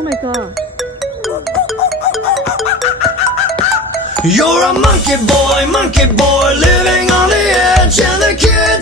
Oh my god. You're a monkey boy, living on the edge, and the kids